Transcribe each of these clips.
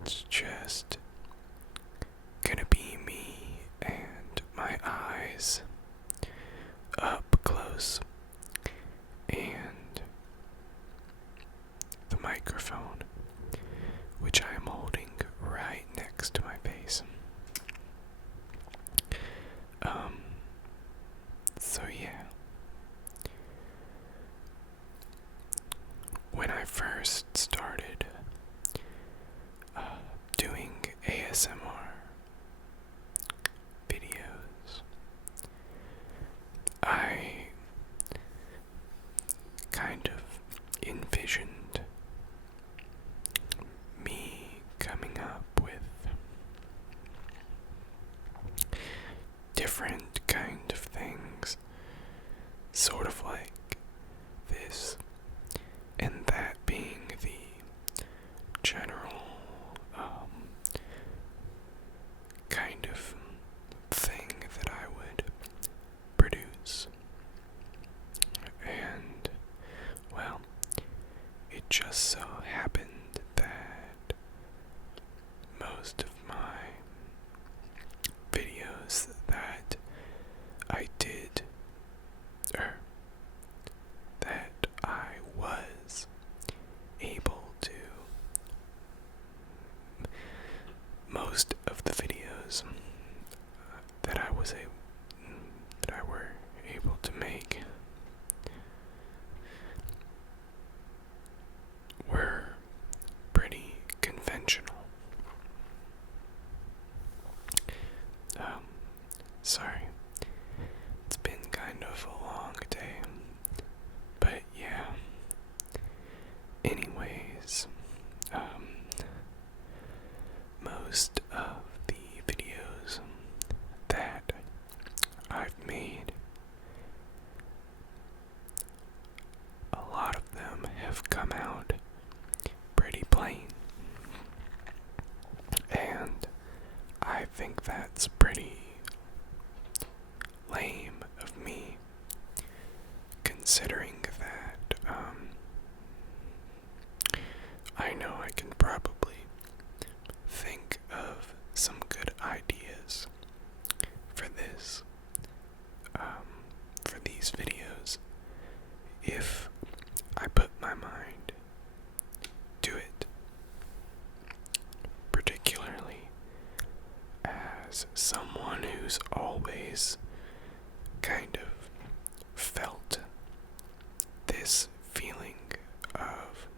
it's just gonna be me and my eyes up close and the microphone, which I am holding right next to my face. So yeah. When I first started doing ASMR videos, I kind of envisioned me coming up with different kind of things, sort of like this, and that being the general kind of thing that I would produce. And, well, it just so happened that most of my videos that I did, or that I was able to, most of the videos that I were able to make were pretty conventional. Sorry, it's been kind of a long day, but yeah. Anyways, most of the videos that I've made, a lot of them have come out pretty plain, and I think that's pretty lame of me, considering that I know I can probably think of some good ideas for this, for these videos, if I put my mind to it, particularly as someone who's always kind of felt this feeling of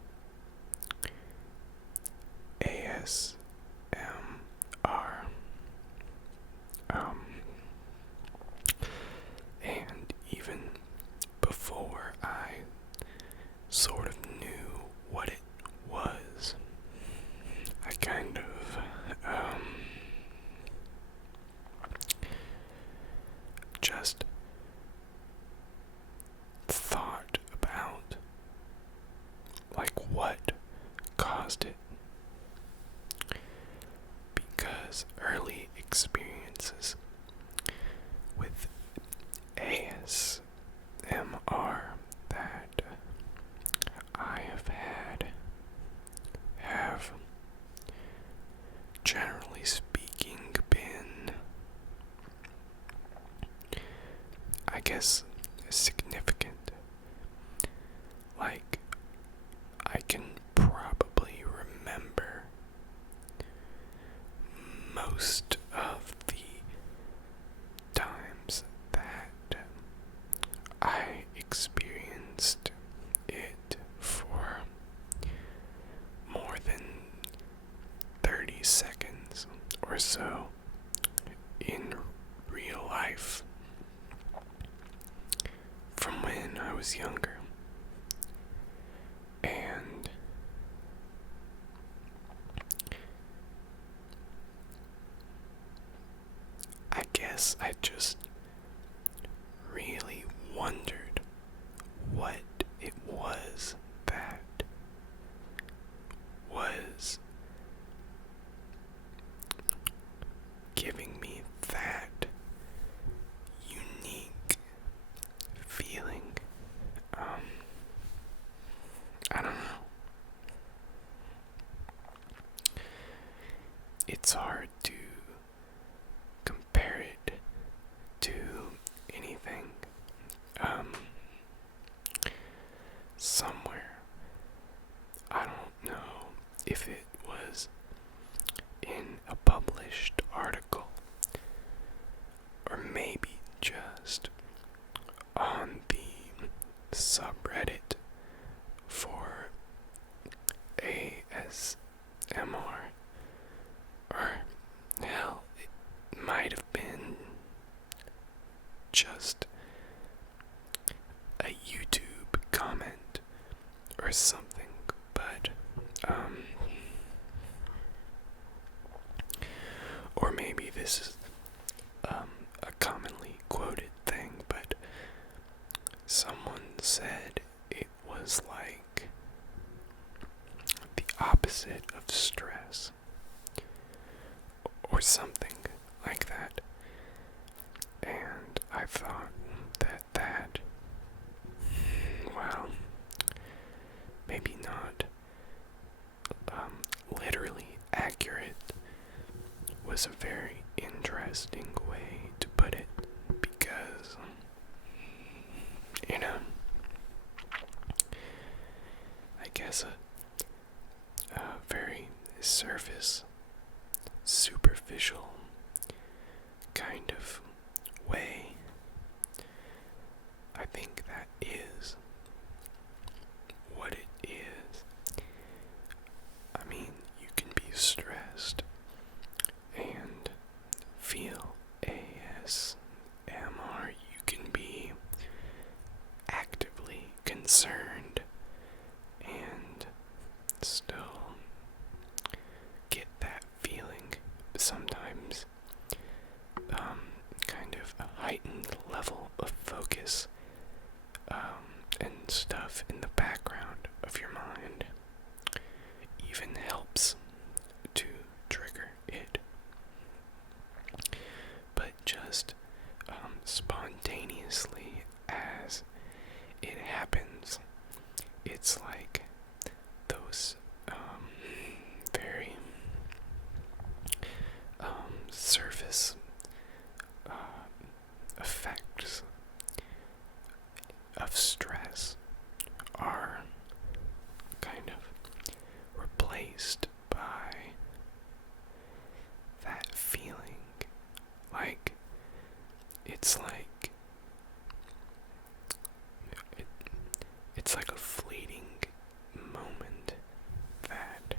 ASMR. And even before I sort of knew what it was, I kind of just thought about like what caused it, because early experiences with ASMR that I have had have, generally speaking, been, I guess, significant. Like, I can probably remember most of the times that I experienced it for more than 30 seconds or so in real life from when I was younger. And I guess I just really wondered what it was that was giving me that unique feeling. I don't know. it's hard to compare it to anything. Somewhere, I don't know if it was in a published article or maybe just on the subreddit for ASMR, or hell, it might have been just a YouTube comment or something, but or maybe this is a commonly quoted thing, but someone said it was like the opposite of stress or something like that. And I thought that well, maybe not literally accurate was a very interesting way to put it, because I guess a very superficial kind of way, I think that is what it is. I mean, you can be stressed and feel ASMR. You can be actively concerned and still get that feeling. Sometimes kind of a heightened level of focus and stuff in the background of your mind even helps to trigger it. But just spontaneously as it happens, it's like those very surface effects of stress are kind of replaced by that feeling. Like, it's like it's like a fleeting moment that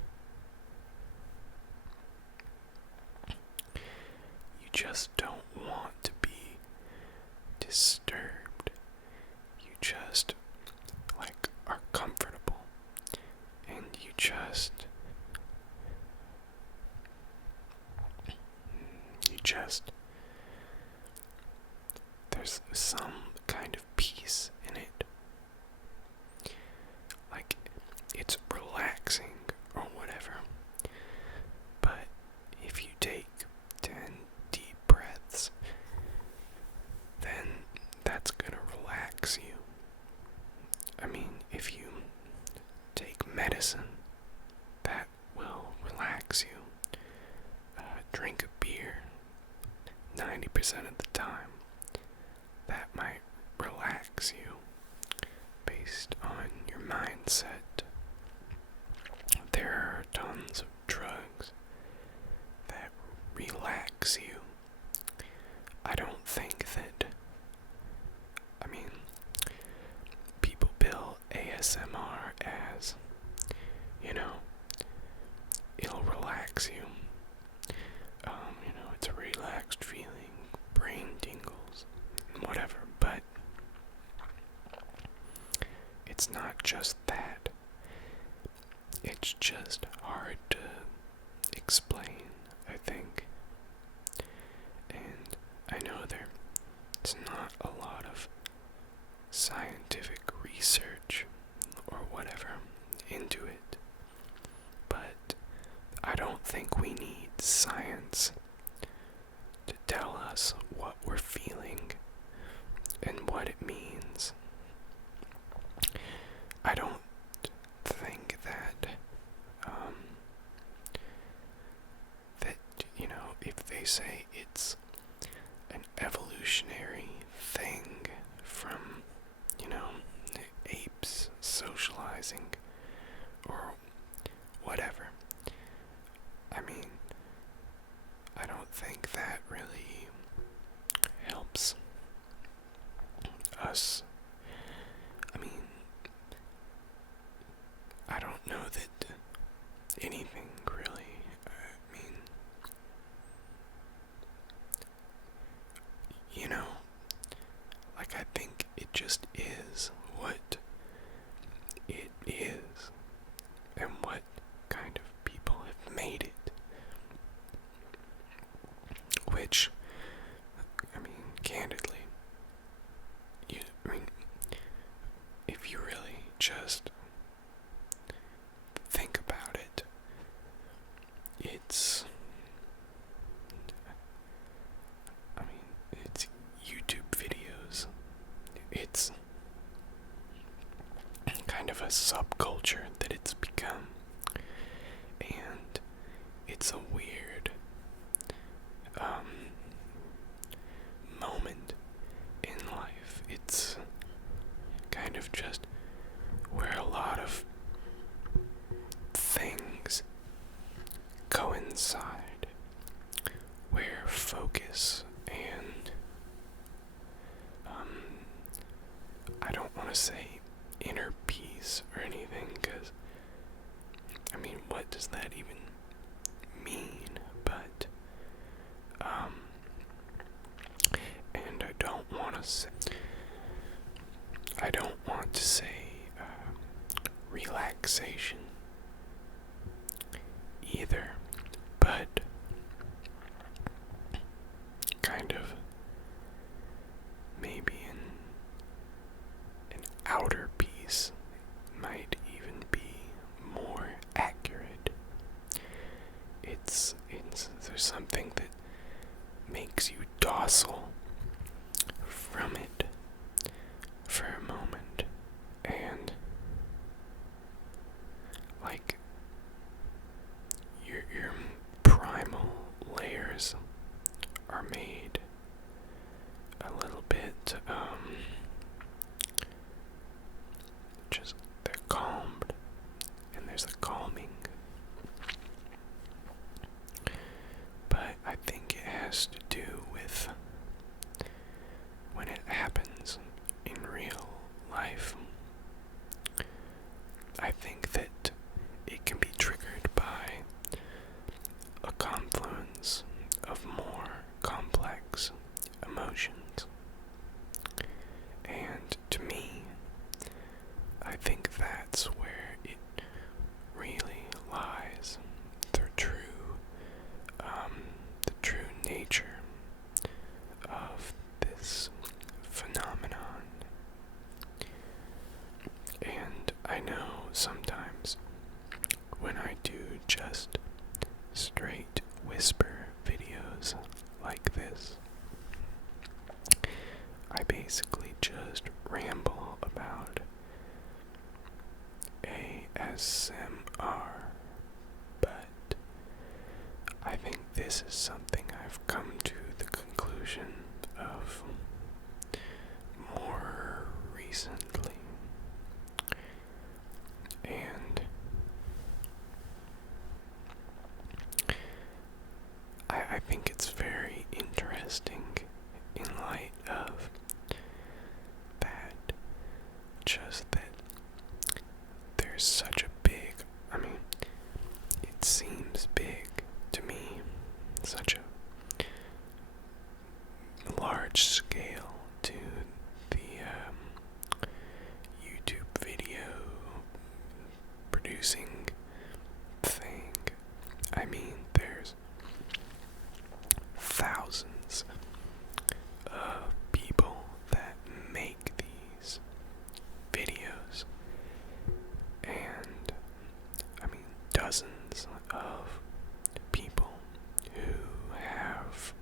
you just don't want to be disturbed. You just like are comfortable, and you just there's some kind of peace in it. Like, it's relaxing or whatever. But if you take 10 deep breaths, then that's gonna relax you. I mean, if you take medicine, that will relax you. Drink a beer 90% of the time, that might relax you based on your mindset. There are tons of drugs that relax you. I don't think that, people bill ASMR as, it'll relax you. It's a relaxed feeling, brain tingles, whatever, but it's not just that. It's just hard to explain, I think. And I know there's not a lot of scientific research or whatever into it, but I don't think we need science to tell us what we're feeling and what it means. I don't think that say it's an evolutionary thing from, apes socializing or whatever. I mean, I don't think that really helps us. I mean, I don't know that anything really, I mean, like I think it just is what it is and what kind of people have made it. Which, I mean, candidly, if you really just think about it, it's YouTube videos. It's kind of a subculture that it's become, and it's a weird moment in life. It's kind of just where a lot of things coincide, where focus and I don't want to say inner peace or anything, because what does that even mean? But and I don't want to say relaxation either, but kind of maybe an outer peace might even be more accurate. There's something that makes you docile from it for a moment, and like your primal layers are made a little bit just they're calmed, and there's a calming, but I think it has to do with when it happens in real life. I think that it can be triggered by a confluence of more complex emotions. And to me, I think that's where it really lies, the true nature of this phenomenon. And I know sometimes when I do just straight whisper videos like this, I basically just ramble about ASMR, but I think this is something I've come to the conclusion of more recently, and I think it's very interesting in light of that, just that there's such a big, it seems big to me, such a large scale to the YouTube video producing thing. There's thousands of people that make these videos, and dozens of people who have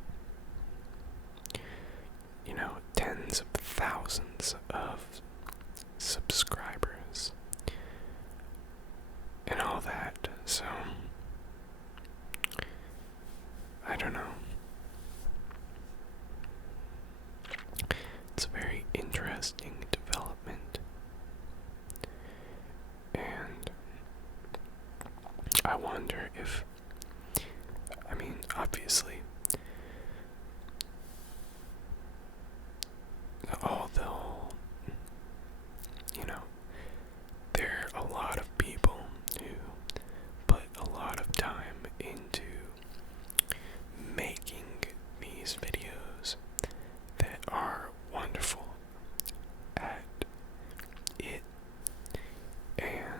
tens of thousands of subscribers and all that. So I don't know. interesting development. And I wonder if, obviously, although, there are a lot of people who put a lot of time into making these videos that are wonderful at it, and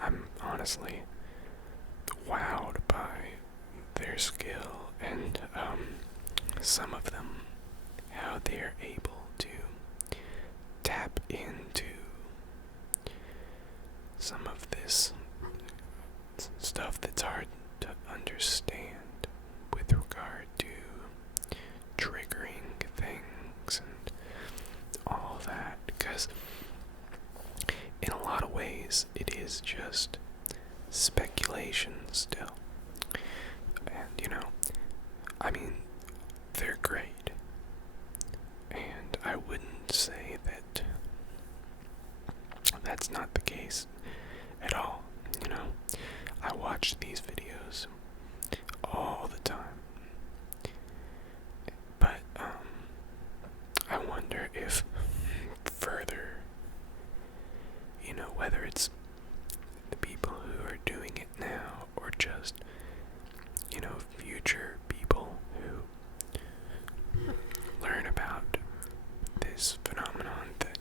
I'm honestly wowed by their skill and some of them, how they're able to tap into some of this stuff that's hard to understand with regard to triggering things and all that, because in a lot of ways it is just speculation still. And they're great, and I wouldn't say that that's not the case at all. I watch these videos all the time, but I wonder if further, whether it's the people who are doing it now or just future people who learn about this phenomenon that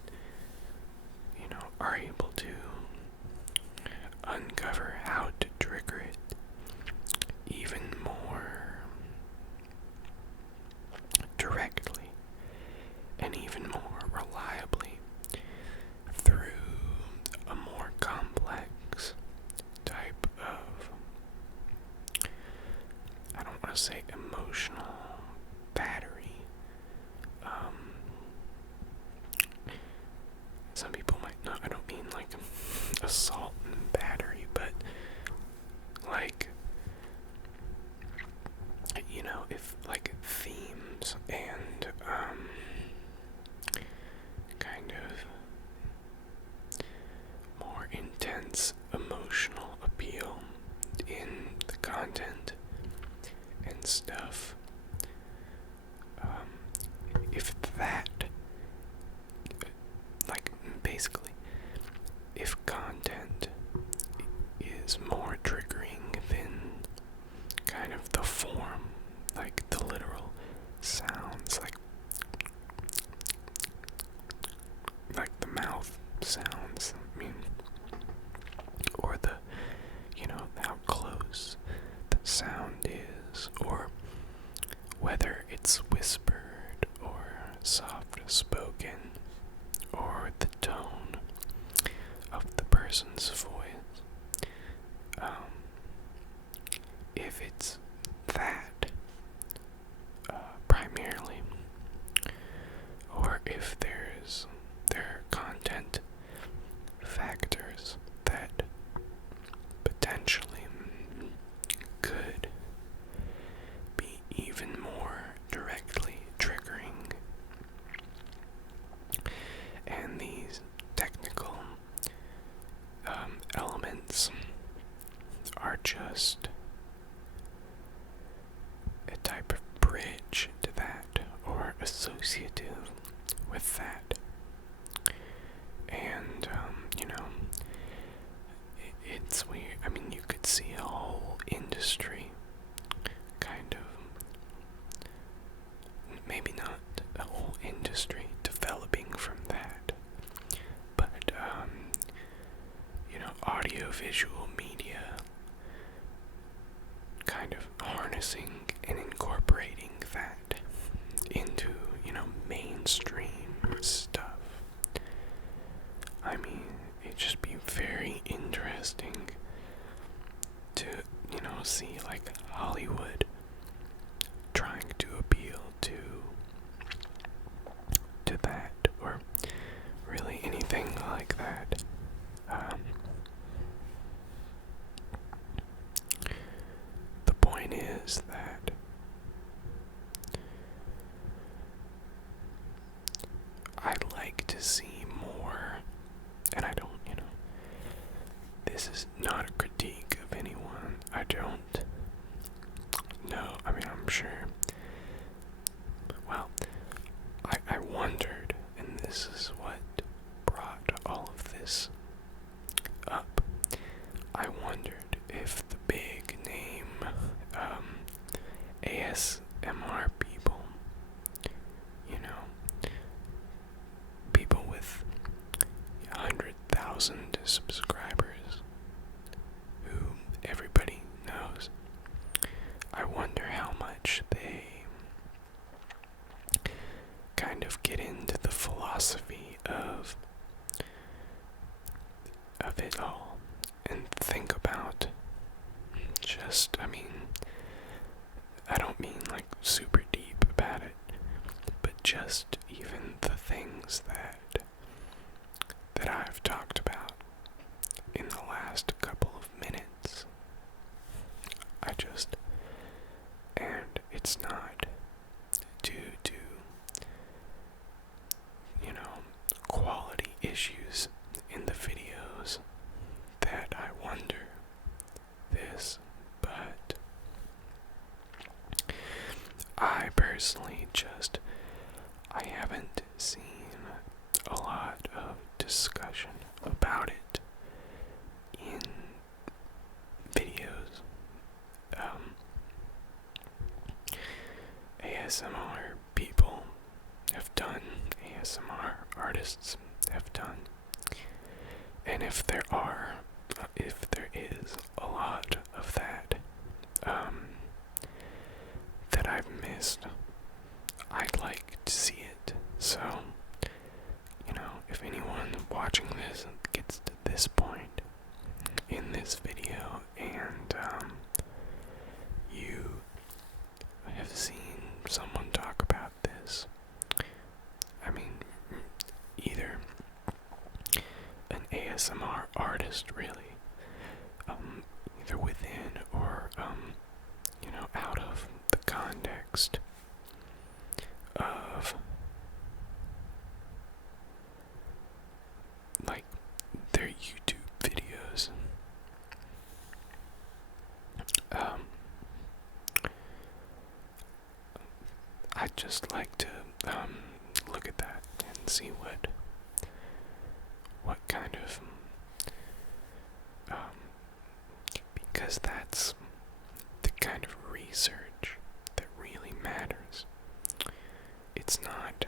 are able to uncover how to trigger it even more directly and even more reliably through a more complex type of, I don't want to say emotional battery. Some people might not, I don't mean like assault and battery, but like, if like themes and kind of more intense emotional appeal in the content and stuff, if that, like, basically, if content is more triggering than kind of the form, like the literal sounds, like the mouth sounds, or the, how close the sound is, or whether it's whispered or soft spoken, or the tone of the person's voice. If it's that primarily, or if there are content factors that potentially could be even more directly triggering, and these technical elements are just a type of bridge to that, or associative with that. And it's weird. You could see a whole industry kind of, maybe not a whole industry developing from that, but audio-visual media kind of harnessing and incorporating that into, mainstream stuff. It'd just be very interesting to, see like Hollywood trying to appeal to that, or really anything like that. The point is that critique of anyone. I don't know. I mean, I'm sure. Well, I wondered, and this is what brought all of this up. I wondered if the big name ASMR people, you know, people with 100,000 subscribers who everybody knows, I wonder how much they kind of get into the philosophy of it all and think about just, I mean, I don't mean like super deep about it, but just even the things that I've talked about in the last couple of minutes. And it's not due to, quality issues in the videos that I wonder this, but I personally I haven't seen a lot of discussion about it in videos. ASMR people have done, ASMR artists have done, and if there is a lot of that, that I've missed, I'd like to see it. So, if anyone watching this gets to this point in this video and you have seen someone talk about this, I mean, either an ASMR artist, really, either within or, out of the context of, like, their YouTube videos. I'd just like to look at that and see what kind of because that's the kind of research that really matters. It's not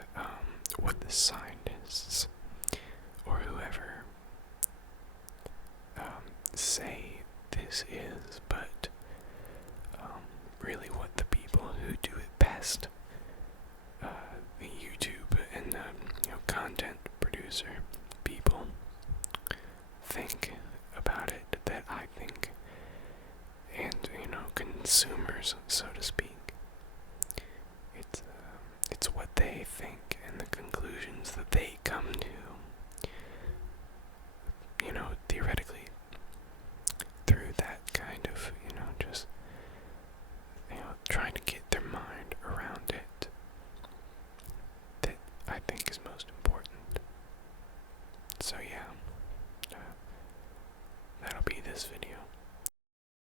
what the scientists or whoever say this is, but really what the people who do it best, the YouTube and content producer people, think about it, that I think, and consumers, so to speak. It's what they think and the conclusions that they come to, theoretically, through that kind of, just, trying to get their mind around it, that I think is most important. So yeah, that'll be this video.